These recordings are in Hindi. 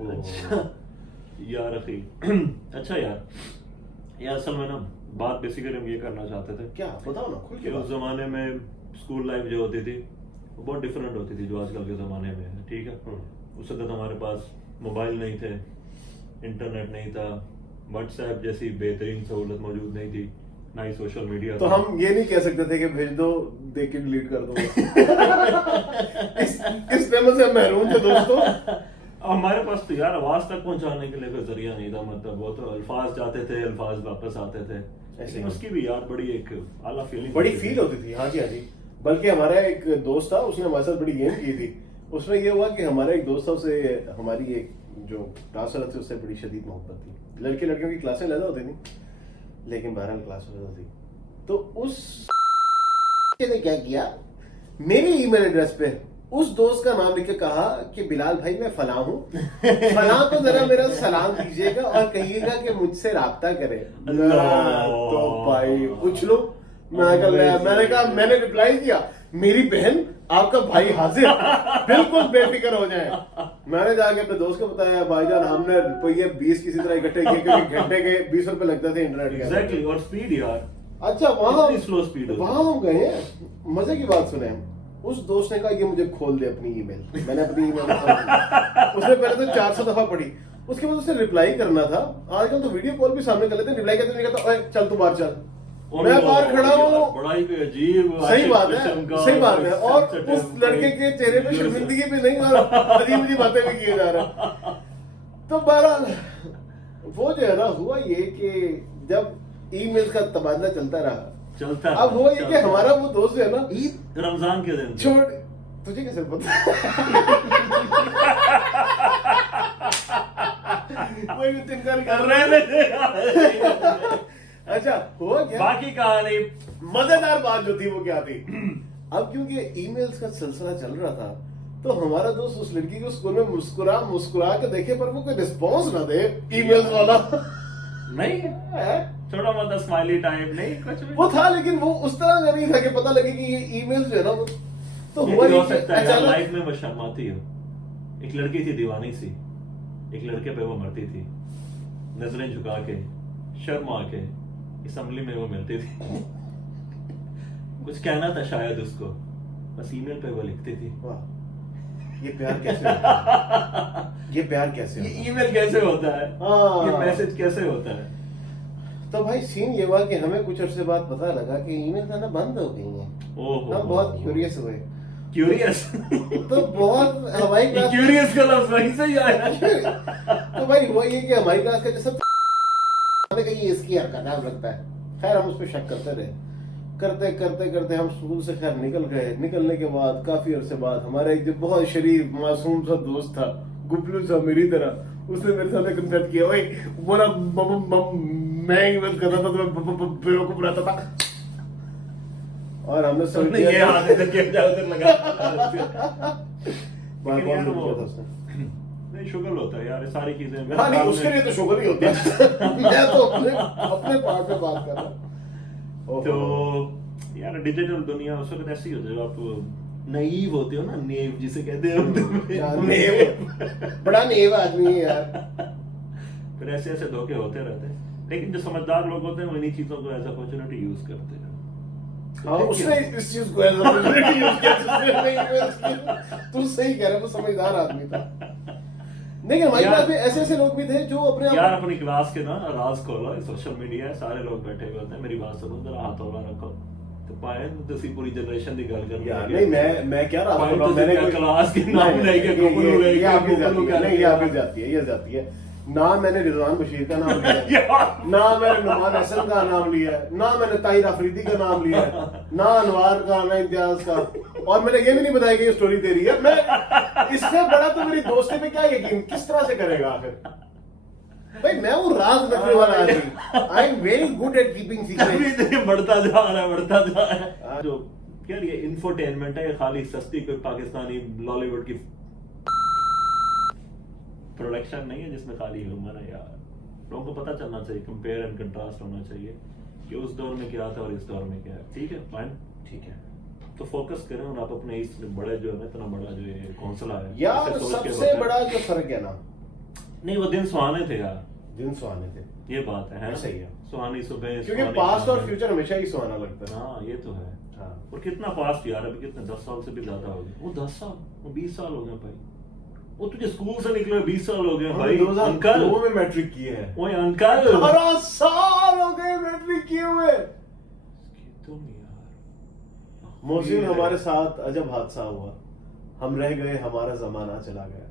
अच्छा यार अखी अच्छा यार असल में ना बात बेसिकली हम ये करना चाहते थे क्या बताओ ना खुल कि के उस जमाने में स्कूल लाइफ जो होती थी वो बहुत डिफरेंट होती थी जो आजकल के जमाने में है, ठीक है। उस वक्त हमारे पास मोबाइल नहीं थे, इंटरनेट नहीं था, व्हाट्सएप जैसी बेहतरीन सहूलत मौजूद नहीं थी, ना ही सोशल मीडिया तो था। हम ये नहीं कह सकते थे कि भेज दो, देख के डिलीट कर दो। इस फेमस से महरूम थे दोस्तों। हमारे पास तो यार आवाज तक पहुंचाने के लिए कोई जरिया नहीं था, मतलब वो तो अल्फाज जाते थे, अल्फाज वापस आते थे, लेकिन उसकी भी यार बड़ी एक आला फीलिंग बड़ी फील होती थी। हाँ जी हाँ जी। बल्कि हमारा एक दोस्त था, उसने हमारे साथ बड़ी गेम की थी। उसमें ये हुआ कि हमारा एक दोस्त था, उसे हमारी एक जो क्लास वाला थी उससे बड़ी शदीद मोहब्बत थी। लड़के लड़कियों की क्लासें अलग होती थी, लेकिन 12 क्लास अलग होती। तो उस ने क्या किया, मेरी ईमेल एड्रेस पे उस दोस्त का नाम लिख के कहा कि बिलाल भाई मैं फलां हूँ, फलां को जरा मेरा सलाम दीजिएगा और कहिएगा कि मुझसे राब्ता करे। तो भाई पूछ लो, मैंने कहा, मैंने रिप्लाई किया, मेरी बहन आपका भाई हाजिर, बिल्कुल बेफिक्र हो जाए। मैंने जाके अपने दोस्त को बताया, भाईजान हमने रुपये 20 किसी तरह इकट्ठे किए, क्योंकि घंटे के 20 रुपए लगते थे इंटरनेट के। एग्जैक्टली, और स्पीड यार, अच्छा वहां स्लो स्पीड वहां हम गए हैं। मजे की बात सुने, उस दोस्त ने कहा ये मुझे खोल दे अपनी ईमेल। मैंने अपनी ईमेल उसने पहले तो 400 दफा पढ़ी, उसके बाद उसे रिप्लाई करना था। आजकल तो वीडियो कॉल भी सामने कर लेते हैं, रिप्लाई करते नहीं कहता, ओए चल तू बाहर चल, मैं बाहर खड़ा हूँ। बड़ा ही कोई अजीब, सही बात है, सही बात है। और उस लड़के के चेहरे पे शर्मिंदगी भी नहीं, और अजीब अजीब बातें भी किए जा रहे। तो बहरहाल वो जो है ना, हुआ ये कि जब ईमेल का तबादला चलता रहा, अब वो ये कि हमारा वो दोस्त जो है ना, ईद रमजान के दिन छोड़, तुझे कैसे पता? वही तिनकार कर रहे थे। अच्छा हुआ क्या, बाकी कहानी मजेदार बात जो थी वो क्या थी, अब क्योंकि ईमेल्स का सिलसिला चल रहा था, तो हमारा दोस्त उस लड़की को स्कूल में मुस्कुरा मुस्कुरा के देखे, पर वो कोई रिस्पॉन्स ना दे ईमेल्स वाला। नहीं छोटा मोटा स्माइली टाइप नहीं कुछ भी वो था, लेकिन वो उस तरह का नहीं था कि पता लगे कि ये ईमेल जो है ना वो। तो ये हुआ भी हो ये कि सकता है यार, अचानक लाइफ में वो शर्माती हो। एक लड़की थी दीवानी सी, एक लड़के पे वो मरती थी, नजरें झुका के, शर्मा के, असेंबली में वो मिलती थी। कुछ कहना था शायद उसको, बस ईमेल पे वो लिखती थी। वाह, ये प्यार कैसे होता है? ये प्यार कैसे होता है? ये ईमेल कैसे होता है, हाँ। ये मैसेज कैसे होता है। तो भाई सीन ये हुआ कि हमें कुछ अर्से बाद पता लगा कि ईमेल ना बंद हो गई है। हम बहुत क्यूरियस हुए। क्यूरियस तो बहुत हमारी क्लास, क्यूरियस का लफ्ज वहीं से ही आया। तो भाई हुआ ये कि हमारी क्लास का जैसा हमें कहीं इसकी हरकत है लगता है। खैर हम उस पर शक करते रहे, करते करते करते हम स्कूल से खैर निकल गए। निकलने के बाद काफी अरसे बाद हमारा एक जो बहुत शरीफ मासूम सा दोस्त था, गुपलू सा मेरी तरह, उसने मेरे साथ कंसल्ट किया, ओए बोला मैं ईमेल कर रहा था तो मैं बेवकूफ रहता था, और हमने सोच ये लिया हाथ से क्या उधर लगा। बार लेकिन यार बार वो- था उसने। नहीं शुगल होता है यार, ये सारी चीजें हाँ नहीं, उसके लिए तो शुगर ही होता है। मैं तो अपने पार्ट पे बात कर रहा हूँ। तो यार डिजिटल दुनिया उस वक्त ऐसी होती है, जब आप नईव होते हो ना, नेव जिसे कहते हैं, नेव, बड़ा नेव आदमी है यार। फिर ऐसे ऐसे धोखे होते रहते हैं। लेकिन जो समझदार लोग होते हैं वो इन्हीं चीजों को एज अपॉर्चुनिटी यूज करते हैं। हाँ उसने इस चीज को एज अपॉर्चुनिटी यूज किया। तू सही कह रहा है, वो समझदार आदमी था। लेकिन हमारी क्लास में ऐसे ऐसे लोग भी थे जो अपने यार अपनी क्लास के ना राज खोलो, सोशल मीडिया है, सारे लोग बैठे हुए होते हैं। मेरी बात सुनो जरा, हाथ हौला रखो तो पाए तुसी पूरी जनरेशन की गल कर यार नहीं, मैं क्या रहा हूं, मैंने कोई क्लास के नाम लेके गुपलू ये लेके आपकी गुपलू जाती है, नहीं ये आपकी जाती है, ये जाती है। ना मैंने रिजवान बशीर का नाम लिया है, ना मैंने नुमान हसन का नाम लिया है, ना मैंने ताहिर अफरीदी का नाम लिया है, ना अनवार का, ना इम्तियाज का, और मैंने ये भी नहीं बताया कि ये स्टोरी तेरी है। मैं इससे बड़ा तो मेरी दोस्ती पे क्या यकीन किस तरह से करेगा आखिर। भाई मैं वो राज रखने वाला आदमी, I am very good at keeping secret. बढ़ता जा रहा है, बढ़ता जा रहा है। जो यार ये इंफोटेनमेंट है, ये खाली सस्ती कोई पाकिस्तानी बॉलीवुड की प्रोडक्शन नहीं है जिसमें खाली ह्यूमन है यार। लोगों को पता चलना चाहिए, कंपेयर एंड कंट्रास्ट होना चाहिए कि उस दौर में क्या था और इस दौर में क्या है। ठीक है फाइन, ठीक है, तो फोकस करें और आप अपने इस बड़े जो है ना, इतना बड़ा जो ये कौंसला है यार इसे सोच के सबसे बताएं। बड़ा जो फर्क है ना, नहीं वो दिन सुहाने थे यार, दिन सुहाने थे, ये बात है ना? सही है। सुहानी सुबह, क्योंकि सुहानी पास्ट और शाम। फ्यूचर हमेशा ही सुहाना लगता है। हाँ ये तो है। हाँ और कितना पास्ट यार, अभी कितने 10 साल से भी ज्यादा हो गए। वो 10 साल, वो 20 साल हो गए भाई। वो तुझे स्कूल से निकले 20 साल हो गए भाई। अंकल 2002 में मैट्रिक किए हैं। ओए अंकल 18 साल हो गए मैट्रिक किए हुए। तुम यार मोहसिन हमारे साथ अजब हादसा हुआ, हम रह गए, हमारा जमाना चला गया।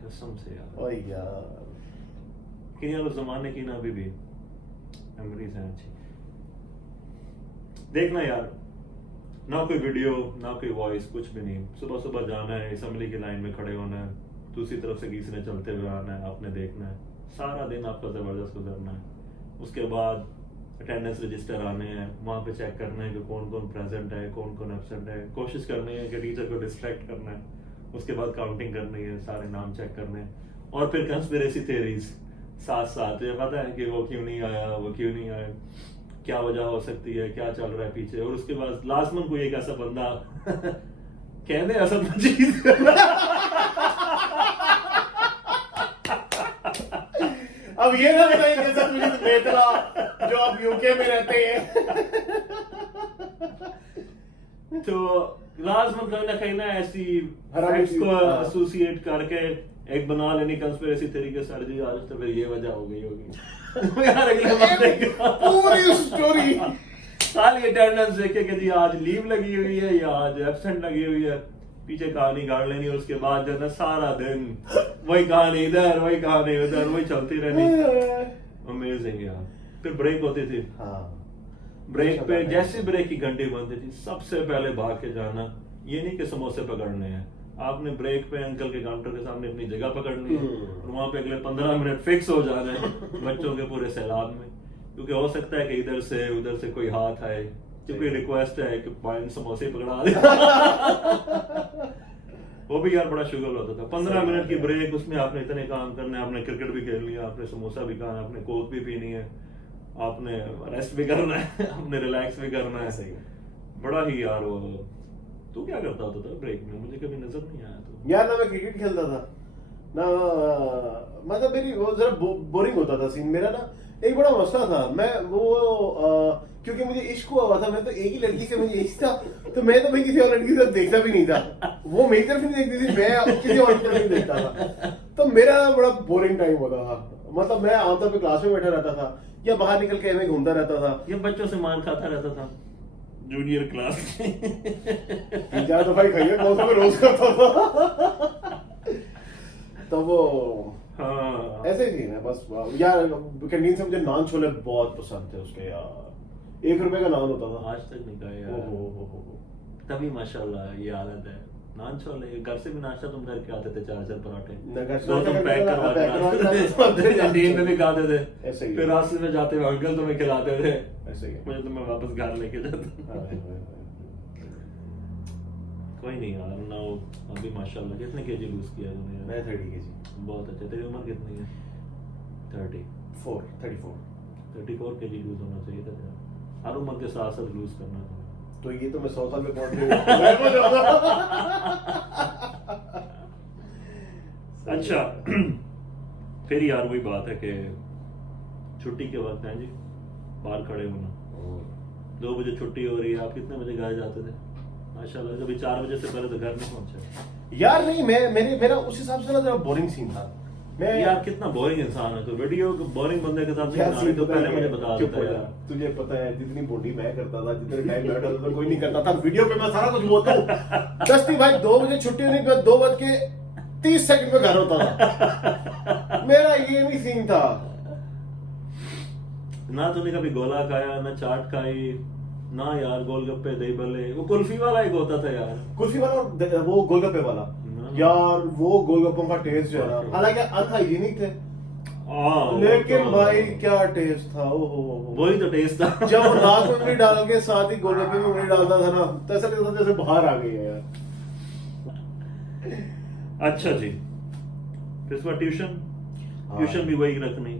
कसम से यार। ओए यार कि यार उस जमाने की ना अभी भी मेमोरीज हैं अच्छी। देखना यार, ना कोई वीडियो ना कोई वॉइस, कुछ भी नहीं। सुबह सुबह जाना है, असेंबली की लाइन में खड़े होना है, दूसरी तरफ से किसी ने चलते हुए आना है, आपने देखना है। सारा दिन आपका जबरदस्त गुजरना है। उसके बाद अटेंडेंस रजिस्टर आने हैं, वहाँ पे चेक करना है कि कौन कौन प्रेजेंट है, कौन कौन एब्सेंट है। कोशिश करनी है कि टीचर को डिस्ट्रैक्ट करना है। उसके बाद काउंटिंग करनी है, सारे नाम चेक करने हैं। और फिर कंस्पिरेसी थ्योरीज साथ साथ। ये पता है कि वो क्यों नहीं आया, वो क्यों नहीं आया, क्या वजह हो सकती है, क्या चल रहा है पीछे। और उसके बाद लास्ट में कोई एक ऐसा बंदा कहने असद मजीद अब ये ना बताइए जैसा मुझे बेतला जो आप यूके में रहते हैं। तो लास्ट में कहीं ना कहीं ना ऐसी हरामी फैक्ट्स को हाँ। एसोसिएट करके एक बना लेनी कंस्पिरेसी थ्योरी के। सर जी आज तो फिर ये वजह हो गई होगी यार अगले बंदे का पूरी स्टोरी खाली अटेंडेंस देखे कि जी आज लीव लगी हुई है या आज एब्सेंट लगी हुई है, पीछे कहानी गाड़ लेनी। और उसके बाद जो है ना सारा दिन वही कहानी इधर, वही कहानी उधर, वही चलती रहनी। अमेजिंग यार। फिर ब्रेक होती थी, हाँ ब्रेक पे जैसे ब्रेक की घंटी बनती थी सबसे पहले भाग के जाना। ये नहीं कि समोसे पकड़ने हैं, आपने ब्रेक पे अंकल के काउंटर के सामने अपनी जगह पकड़नी है और वहां पे अगले 15 मिनट फिक्स हो जाना है बच्चों के पूरे सैलाब में। क्योंकि हो सकता है कि इधर से उधर से कोई हाथ आए, क्योंकि रिक्वेस्ट है कि पॉइंट समोसे पकड़ा दे वो भी यार बड़ा शुगर होता था। 15 मिनट की ब्रेक, उसमें आपने इतने काम करने, आपने क्रिकेट भी खेल लिया, आपने समोसा भी खाना, आपने कोक भी पीनी है, आपने रेस्ट भी करना है, आपने रिलैक्स भी करना है। सही है बड़ा ही यार वो। तू क्या करता होता था ब्रेक में? मुझे कभी नजर नहीं आया तो। यार ना मैं क्रिकेट खेलता था ना, मतलब मेरी वो जरा बोरिंग होता था सीन मेरा ना। एक बड़ा मसला था, मैं वो क्योंकि मुझे इश्क हुआ था, मैं तो एक ही लड़की से मुझे इश्क था, तो मैं तो भाई किसी और लड़की से देखता भी नहीं था। वो मेरी तरफ नहीं देखती थी, मैं किसी और तरफ नहीं देखता था। तो मेरा बड़ा बोरिंग टाइम होता था। मतलब मैं आमतौर पे क्लास में बैठा रहता था या बाहर निकल के ऐਵੇਂ घूमता रहता था, ये बच्चों से मार खाता रहता था जूनियर क्लास तीन चार दफा ही खाइए, कौन सा मैं रोज करता था। तो वो हाँ ऐसे ही थी ना बस। यार कैंटीन से मुझे नान छोले बहुत पसंद थे उसके यार, 1 रुपए का नान होता था। आज तक नहीं खाए यार। ओहो तभी माशाल्लाह ये हालत है। नान छोले घर से भी नाश्ता तुम करके आते थे, 4 पराठे ना घर से दो तुम नाश्ता पैक करके करवा पैक करवा के के आते थे। कैंटीन में भी खाते थे। ऐसे ही है। फिर रास्ते में जाते हुए अंकल तुम्हें खिलाते थे, ऐसे ही है। मुझे तुम्हें वापस घर लेके जाते। हाँ, हाँ, हाँ, कोई नहीं यार ना वो अभी माशाल्लाह। कितने केजी लूज किया तूने यार? मैं 30 kg, बहुत अच्छा। तेरी उम्र कितनी है? 34 34 केजी लूज होना चाहिए था तेरा। हर उम्र के साथ साथ लूज करना था। तो ये तो मैं 100 साल में पहुंच गया। अच्छा फिर यार वही बात है कि छुट्टी के वक्त है जी बाहर खड़े होना। 2 बजे छुट्टी हो रही है, आप कितने बजे घर जाते थे? माशाल्लाह कभी 4 बजे से पहले तो घर नहीं पहुंचे यार नहीं, मेरा उस हिसाब से ना जरा बोरिंग सीन था। मैं यार कितना बोरिंग इंसान है तो वीडियो बोरिंग बंदे के साथ यार नहीं सीन तो पता पहले है मुझे क्या? बता चुप देता हो जा। यार। तुझे पता है जितनी बॉडी मैं करता था, जितने टाइम बैठा था, कोई नहीं करता था। वीडियो पे मैं सारा कुछ बोलता हूँ। दस्ती भाई 2 बजे छुट्टी होने के बाद 2:30 में घर होता था। मेरा ये भी सीन था। ना तूने कभी गोला खाया ना चाट खाई ना यार गोलगप्पे दही भल्ले। वो कुल्फी वाला एक होता था यार, कुल्फी वाला और वो गोलगप्पे वाला। यार वो गोलगप्पों का टेस्ट जो है ना, हालांकि अनहाइजीनिक थे, लेकिन भाई क्या टेस्ट था। ओहो वही तो टेस्ट था। जब वो नाक में उंगली डाल के साथ ही गोलगप्पे में उंगली डालता था ना, तो ऐसा लगता था जैसे बाहर आ गई है यार। अच्छा जी, फिर उसके बाद ट्यूशन भी वही रखनी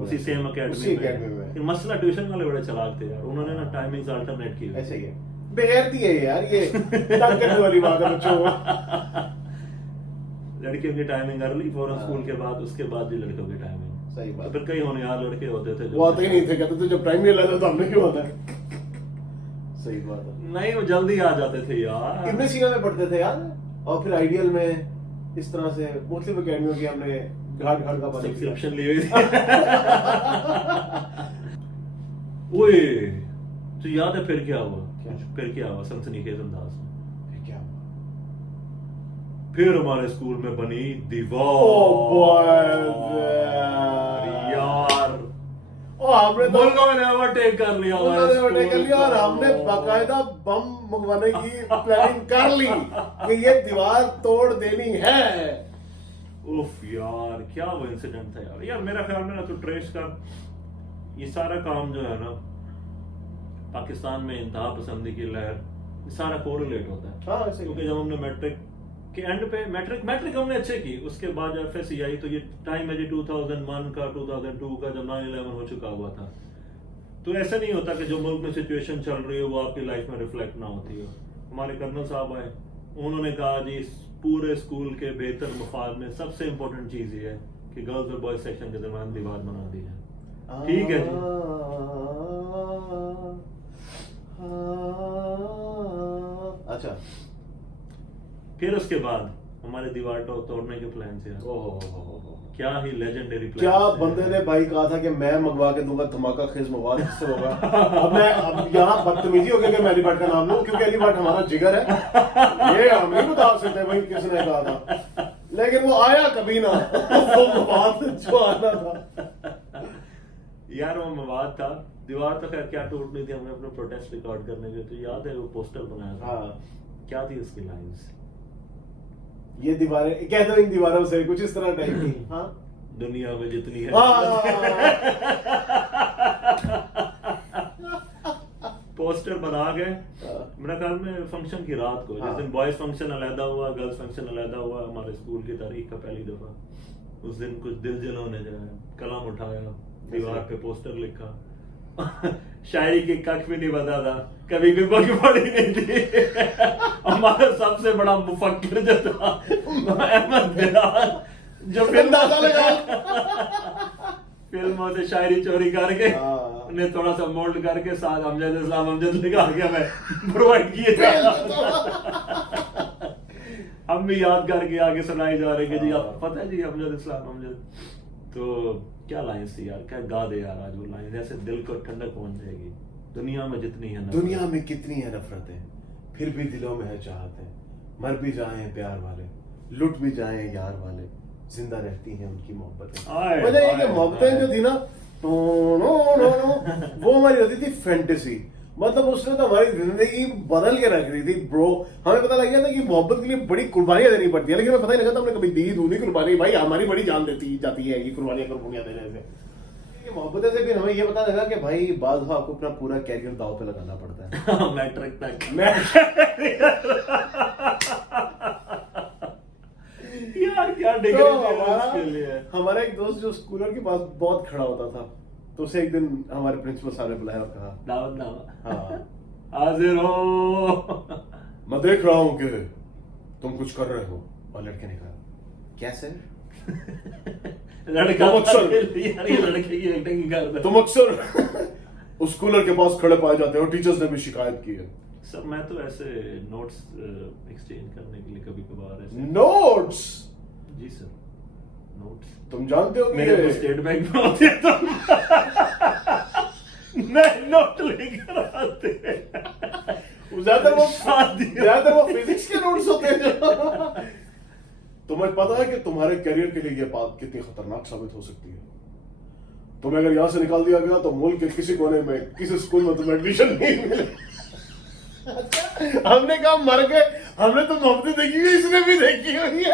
उसी सेम एकेडमी में। फिर मसला ट्यूशन वाले बड़े चालाक थे यार, उन्होंने ना टाइमिंग्स अल्टरनेट की। ऐसे ही है, बेगैरती है यार, ये तंग करने वाली बात है बच्चों को। लड़कियों की टाइमिंग अर्ली फौरन हाँ। स्कूल के बाद, उसके बाद भी लड़कों की टाइमिंग। सही तो बात। फिर कई होनहार लड़के होते थे वो आते ही नहीं थे, कहते थे जब टाइम नहीं लगता तो हमने क्यों होता है। सही बात है। नहीं, वो जल्दी आ जाते थे यार। इब्न सीना में पढ़ते थे यार, और फिर आइडियल में इस तरह से मुख्तलिफ अकेडमियों की हमने घाट घाट का पानी पिया। सब्सक्रिप्शन लिए हुए थे। ओए, तो याद है फिर क्या हुआ? क्या? फिर क्या हुआ सनसनीखेज अंदाज में? फिर क्या हुआ? फिर हमारे स्कूल में बनी दीवार। Oh boy, यार, और हमने तो मुल्कों ने ओवरटेक कर लिया हमारे उन्होंने overtake कर स्कूल लिया, और को। हमने बाकायदा बम मंगवाने की प्लानिंग कर ली कि ये दीवार तोड़ देनी है। उफ यार, क्या वो इंसिडेंट था यार। यार मेरा ख्याल में ना तो ट्रेस का ये सारा काम जो है ना, पाकिस्तान में इंतहा पसंदी की लहर, ये सारा कोरिलेट होता है। हाँ ऐसे क्योंकि जब हमने मैट्रिक के एंड पे मैट्रिक हमने अच्छे की, उसके बाद जब एफएससी आई तो ये टाइम है जी 2001 का 2002 का, जब 9/11 हो चुका हुआ था। तो ऐसा नहीं होता कि जो मुल्क में सिचुएशन चल रही हो वो आपकी लाइफ में रिफ्लेक्ट ना होती हो। हमारे कर्नल साहब आए, उन्होंने कहा जी पूरे स्कूल के बेहतर मफाद में सबसे इम्पोर्टेंट चीज ये है कि गर्ल्स और बॉयज सेक्शन के दरमियान दीवार बना दी जाए। ठीक है जी। अच्छा, फिर उसके बाद हमारे दीवार तोड़ने के प्लान थे। ओह क्या ही लेजेंडरी प्लान। क्या बंदे ने भाई कहा था कि मैं मंगवा के दूंगा धमाका खेज मवाद, किससे होगा। अब यहाँ बदतमीजी हो गई कि मैं एली भट्ट का नाम लूं, क्योंकि एली भट्ट हमारा जिगर है, ये हम नहीं बता सकते भाई किसने कहा था, लेकिन वो आया कभी ना। वो मवाद जो आना था यार, वो मवाद था। दीवार तो खैर क्या टूटनी थी, हमने अपने प्रोटेस्ट रिकॉर्ड करने के, तो याद है वो पोस्टर बनाया था। हाँ, क्या थी उसकी लाइंस? ये दीवारें कह दो इन दीवारों से, कुछ इस तरह टाइप की। हाँ दुनिया में जितनी है। पोस्टर बना के मेरा ख्याल में फंक्शन की रात को, जिस दिन बॉयज फंक्शन अलहदा हुआ, गर्ल्स फंक्शन अलहदा हुआ, हमारे स्कूल की तारीख का पहली दफा, उस दिन कुछ दिल जिन्होंने जो है कलम उठाया, दीवार पे पोस्टर लिखा। शायरी की कख भी नहीं बता था, कभी भी बुक पढ़ी नहीं थी। हमारा सबसे बड़ा मुफक्किर जो था अहमद बिलाल, जो फिल्मों से शायरी चोरी करके उन्हें थोड़ा सा मोल्ड करके साथ अमजद इस्लाम अमजद लिखा के हमें प्रोवाइड किए थे। हम भी याद करके आगे सुनाई जा रहे कि जी आपको पता है जी अमजद इस्लाम अमजद। तो क्या लाइन्स थी यार, क्या गा दे यार आज वो लाइन, ऐसे दिल को ठंडक पहुंच जाएगी। दुनिया में जितनी है नफरत, दुनिया में कितनी है नफरतें, फिर भी दिलों में है चाहतें, मर भी जाएं प्यार वाले, लुट भी जाएं यार वाले, जिंदा रहती हैं उनकी मोहब्बतें। मतलब ये कि मोहब्बतें जो थी ना, वो हमारी होती थी फैंटेसी। मतलब उसने तो हमारी जिंदगी बदल के रख दी थी ब्रो। हमें पता लग गया था कि मोहब्बत के लिए बड़ी कुर्बानियां देनी पड़ती है, लेकिन हमें पता ही लगा था हमने कभी दी दूनी कुर्बानी। भाई हमारी बड़ी जान देती जाती है ये कुर्बानियां देने से। ये मोहब्बतें से फिर हमें ये पता लगा कि भाई बाद में आपको अपना पूरा कैरियर दाव पे लगाना पड़ता है। मैट्रिक तक यार क्या डिग्री तो हमारा एक दोस्त जो स्कूलर के पास बहुत खड़ा होता था, तो उसे एक दिन हमारे प्रिंसिपल साहब ने बुलाया और कहा, दावत हाँ हाजिर हो, मैं देख रहा हूँ कि तुम कुछ कर रहे हो। और लड़के ने कहा, कैसे? लड़का तुम अक्सर यार ये लड़के की एक्टिंग करता है। तुम अक्सर उस स्कूलर के पास खड़े पाए जाते हो, टीचर्स ने भी शिकायत की है। सर मैं तो ऐसे नोट्स एक्सचेंज करने के लिए कभी कभार ऐसे। नोट्स? जी सर, नोट्स। तुम जानते हो कि मेरे को स्टेट बैंक में होते हैं तो नहीं नोट लेकर आते हैं। ज्यादातर वो फिजिक्स के नोट्स होते हैं जो तुम्हें पता है कि तुम्हारे करियर के लिए ये बात कितनी खतरनाक साबित हो सकती है। तुम्हें अगर यहाँ से निकाल दिया गया तो मुल्क के किसी कोने में किसी स्कूल में तुम्हें एडमिशन नहीं मिले। हमने कहा मर गए, हमने तो मोहब्बतें देखी हुई, इसने भी देखी हुई है।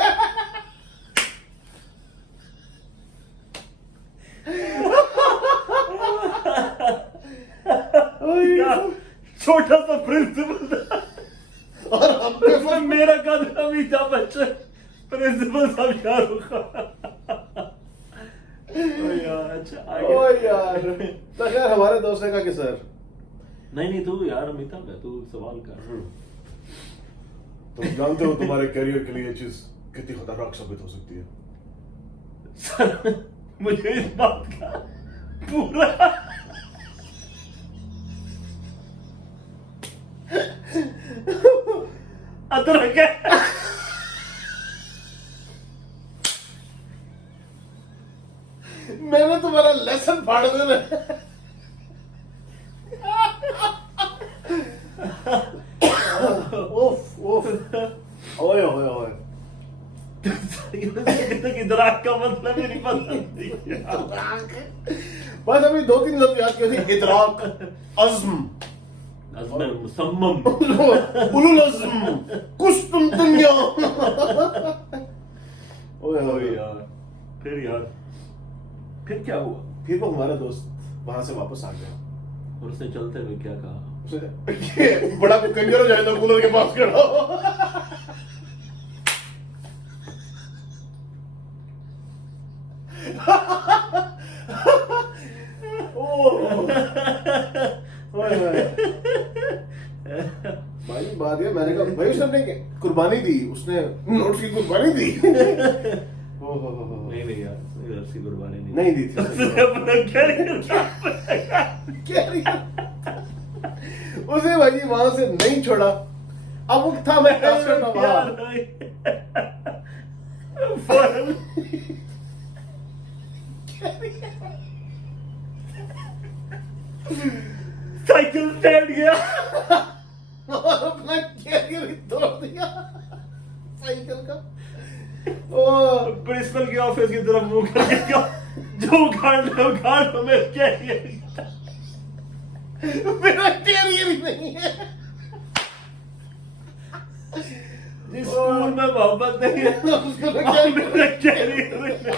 छोटा सा प्रिंसिपल था और हमने मेरा कद अमिताभ बच्चन, प्रिंसिपल साहब शाहरुख खान। ओ यार, तो खैर हमारे दोस्त ने कहा कि सर नहीं तू यार अमिताभ है, तू सवाल कर। तुम जानते हो तुम्हारे करियर के लिए चीज कितनी खतरनाक साबित हो सकती है। सर मुझे इस बात का पूरा अदरक है। मैंने तुम्हारा लेसन फाड़ देना। उफ उफ, ओए ओए ओए। इदराक का मतलब ही नहीं पता। बस अभी 2-3 लफ्ज याद किए थे। इदराक, अज़्म, अज़्म मुसम्मम, उलुल अज़्म, कुस्तुंतनिया। ओए ओए ओए। यार फिर क्या हुआ? फिर वो हमारा दोस्त वहां से वापस आ गया। और उसने चलते हुए क्या कहा? उसे ये बड़ा कंजर हो जाए तो कूलर के पास खड़ा हो। ओए ओए। भाई बात ये, मैंने कहा भाई उसने कुर्बानी दी, उसने नोट की कुर्बानी दी। हो। नहीं यार, उसकी कुर्बानी नहीं दी थी। उसने अपना उसे भाई वहां से नहीं छोड़ा। अब वो था मैं क्लास करना वहां। साइकिल स्टैंड गया और अपना कैरियर ही तोड़ दिया साइकिल का। ओ प्रिंसिपल के ऑफिस की तरफ मुंह करके क्या, जो उखाड़ लो मेरे कैरियर। मेरा कैरियर ही नहीं है। जिस स्कूल में मोहब्बत नहीं है उसको मेरा कैरियर नहीं है।